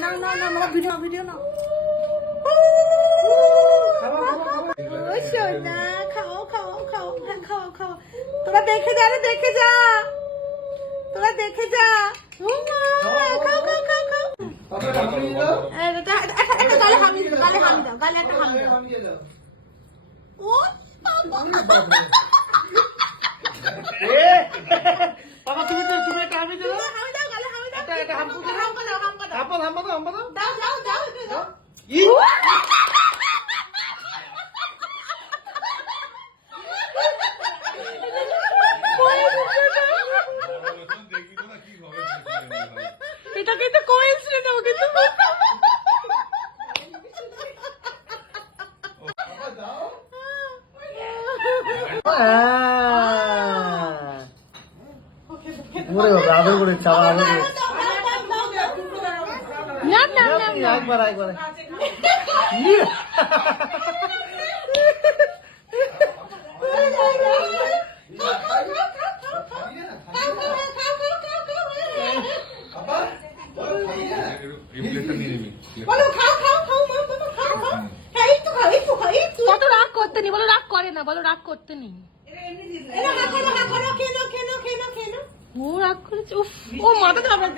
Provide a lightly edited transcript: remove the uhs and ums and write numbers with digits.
না না না আমার ভিডিও না ওই সোনা খাও খাও খাও হ্যাঁ খাও খাও তোরা দেখে যা রে দেখে যা তোরা দেখে যা খাও খাও খাও খাও একটা গালে হামি দাও গালে একটা হামি দাও ও বাবা তুমি একটা হামি দাও এটা হাম দাও এটা কিন্তু কোইন্সিডেন্ট ও কিন্তু ওরে বাবা আদর করে চাওয়া আদর করে না না না একবার কত রাগ করতে নি বলো রাগ করে না বলো রাগ করতে নি ও রাগ করেছে ও মাথা খাবার